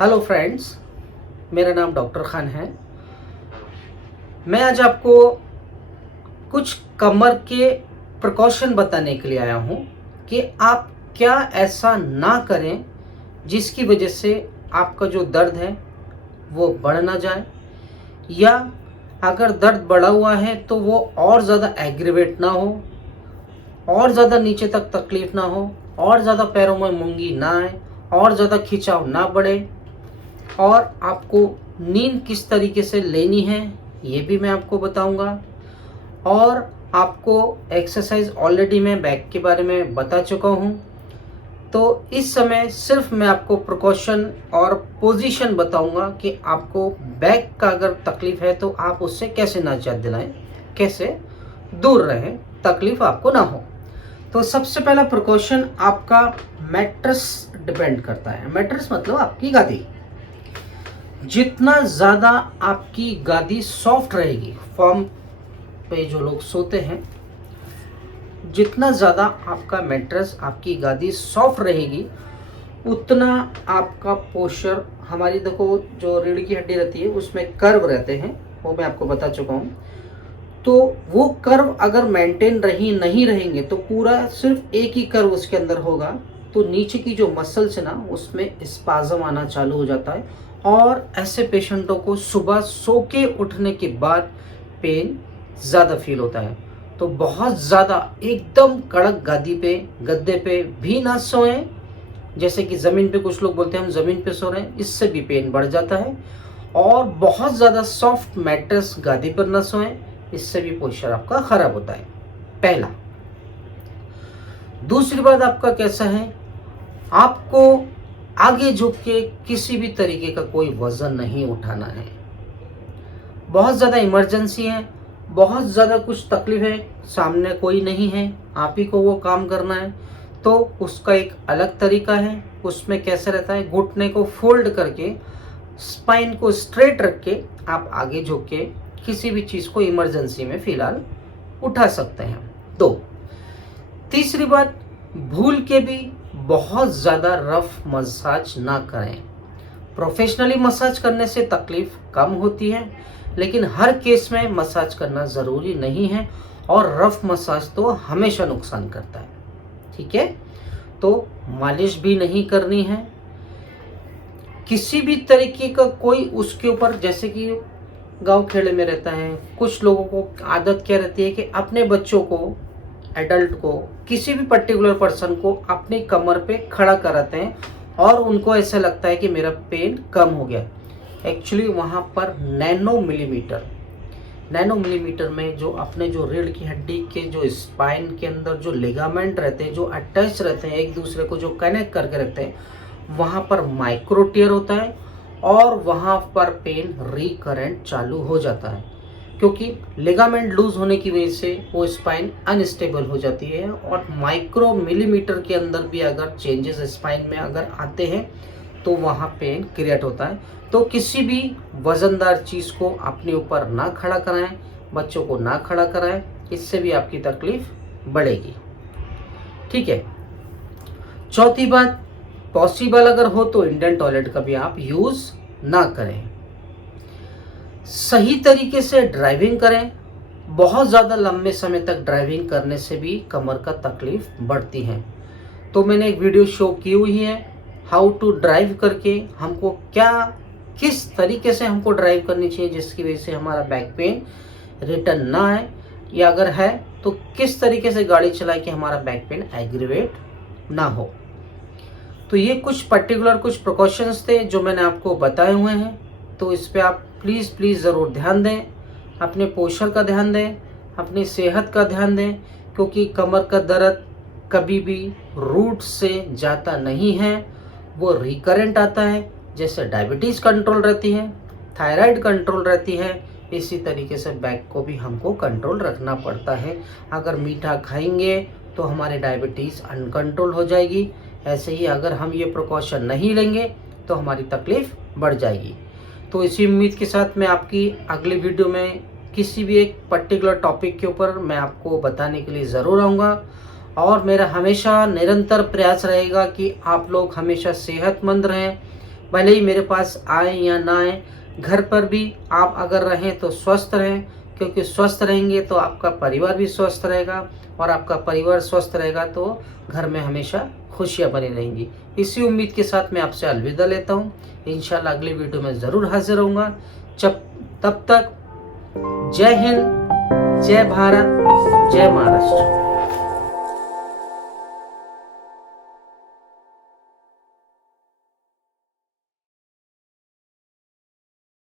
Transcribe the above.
Hello friends, मेरा नाम doctor Khan है। मैं आज आपको कुछ कमर के प्रिकॉशन बताने के लिए आया हूँ कि आप क्या ऐसा ना करें जिसकी वजह से आपका जो दर्द है वो बढ़ ना जाए, या अगर दर्द बढ़ा हुआ है तो वो और ज़्यादा एग्रीवेट ना हो, और ज़्यादा नीचे तक तकलीफ ना हो, और ज़्यादा पैरों में मूंगी ना आए, और ज़्यादा खिंचाव ना बढ़े। और आपको नींद किस तरीके से लेनी है ये भी मैं आपको बताऊंगा। और आपको एक्सरसाइज ऑलरेडी मैं बैक के बारे में बता चुका हूँ। तो इस समय सिर्फ मैं आपको प्रिकॉशन और पोजीशन बताऊंगा कि आपको बैक का अगर तकलीफ है तो आप उससे कैसे निजात दिलाएं, कैसे दूर रहें, तकलीफ आपको ना हो। तो सबसे पहला प्रिकॉशन आपका मैट्रेस डिपेंड करता है। मैट्रेस मतलब आपकी गादी। जितना ज़्यादा आपकी गादी सॉफ्ट रहेगी, फॉर्म पे जो लोग सोते हैं, जितना ज़्यादा आपका मैट्रेस, आपकी गादी सॉफ्ट रहेगी, उतना आपका पोस्चर, हमारी देखो जो रीढ़ की हड्डी रहती है उसमें कर्व रहते हैं, वो मैं आपको बता चुका हूँ। तो वो कर्व अगर मेंटेन नहीं रहेंगे तो पूरा सिर्फ एक ही कर्व उसके अंदर होगा, तो नीचे की जो मसल्स है ना उसमें स्पाज्म आना चालू हो जाता है। और ऐसे पेशेंटों को सुबह सो के उठने के बाद पेन ज़्यादा फील होता है। तो बहुत ज़्यादा एकदम कड़क गादी पे, गद्दे पे भी ना सोएं। जैसे कि ज़मीन पे कुछ लोग बोलते हैं हम ज़मीन पे सो रहे हैं, इससे भी पेन बढ़ जाता है। और बहुत ज़्यादा सॉफ्ट मैट्रेस गादी पर ना सोएं, इससे भी पोस्चर आपका खराब होता है। पहला। दूसरी बात आपका कैसा है, आपको आगे झुक के किसी भी तरीके का कोई वजन नहीं उठाना है। बहुत ज़्यादा इमरजेंसी है, बहुत ज़्यादा कुछ तकलीफ है, सामने कोई नहीं है, आप ही को वो काम करना है, तो उसका एक अलग तरीका है। उसमें कैसे रहता है, घुटने को फोल्ड करके, स्पाइन को स्ट्रेट रख के आप आगे झुक के किसी भी चीज़ को इमरजेंसी में फ़िलहाल उठा सकते हैं। दो। तीसरी बात, भूल के भी बहुत ज़्यादा रफ मसाज ना करें। प्रोफेशनली मसाज करने से तकलीफ कम होती है, लेकिन हर केस में मसाज करना ज़रूरी नहीं है, और रफ मसाज तो हमेशा नुकसान करता है। ठीक है, तो मालिश भी नहीं करनी है किसी भी तरीके का कोई उसके ऊपर। जैसे कि गांव खेड़े में रहता है, कुछ लोगों को आदत क्या रहती है कि अपने बच्चों को, एडल्ट को, किसी भी पर्टिकुलर पर्सन को अपनी कमर पे खड़ा कराते हैं और उनको ऐसा लगता है कि मेरा पेन कम हो गया। एक्चुअली वहाँ पर नैनो मिलीमीटर में जो अपने जो रीढ़ की हड्डी के जो स्पाइन के अंदर जो लिगामेंट रहते हैं, जो अटैच रहते हैं एक दूसरे को, जो कनेक्ट करके रखते हैं, वहाँ पर माइक्रो टीयर होता है और वहाँ पर पेन रिकरेंट चालू हो जाता है, क्योंकि लिगामेंट लूज होने की वजह से वो स्पाइन अनस्टेबल हो जाती है। और माइक्रो मिलीमीटर के अंदर भी अगर चेंजेस स्पाइन में अगर आते हैं तो वहाँ पेन क्रिएट होता है। तो किसी भी वजनदार चीज़ को अपने ऊपर ना खड़ा कराएं, बच्चों को ना खड़ा कराएं, इससे भी आपकी तकलीफ बढ़ेगी। ठीक है। चौथी बात, पॉसिबल अगर हो तो इंडियन टॉयलेट का भी आप यूज़ ना करें। सही तरीके से ड्राइविंग करें। बहुत ज़्यादा लंबे समय तक ड्राइविंग करने से भी कमर का तकलीफ बढ़ती है। तो मैंने एक वीडियो शो की हुई है हाउ टू ड्राइव करके, हमको किस तरीके से हमको ड्राइव करनी चाहिए जिसकी वजह से हमारा बैक पेन रिटर्न ना आए, या अगर है तो किस तरीके से गाड़ी चलाए कि हमारा बैक पेन एग्रीवेट ना हो। तो ये कुछ पर्टिकुलर कुछ प्रिकॉशंस थे जो मैंने आपको बताए हुए हैं। तो इस पे आप प्लीज़ ज़रूर ध्यान दें, अपने पोस्चर का ध्यान दें, अपनी सेहत का ध्यान दें, क्योंकि कमर का दर्द कभी भी रूट से जाता नहीं है, वो रिकरेंट आता है। जैसे डायबिटीज़ कंट्रोल रहती है, थायराइड कंट्रोल रहती है, इसी तरीके से बैक को भी हमको कंट्रोल रखना पड़ता है। अगर मीठा खाएंगे तो हमारे डायबिटीज़ अनकंट्रोल हो जाएगी। ऐसे ही अगर हम ये प्रिकॉशन नहीं लेंगे तो हमारी तकलीफ़ बढ़ जाएगी। तो इसी उम्मीद के साथ मैं आपकी अगली वीडियो में किसी भी एक पर्टिकुलर टॉपिक के ऊपर मैं आपको बताने के लिए ज़रूर आऊँगा। और मेरा हमेशा निरंतर प्रयास रहेगा कि आप लोग हमेशा सेहतमंद रहें, भले ही मेरे पास आए या ना आए, घर पर भी आप अगर रहें तो स्वस्थ रहें, क्योंकि स्वस्थ रहेंगे तो आपका परिवार भी स्वस्थ रहेगा, और आपका परिवार स्वस्थ रहेगा तो घर में हमेशा खुशियाँ बनी रहेंगी। इसी उम्मीद के साथ मैं आपसे अलविदा लेता हूँ। इंशाल्लाह अगली वीडियो में ज़रूर हाजिर होऊंगा। तब तक जय हिंद, जय भारत, जय महाराष्ट्र।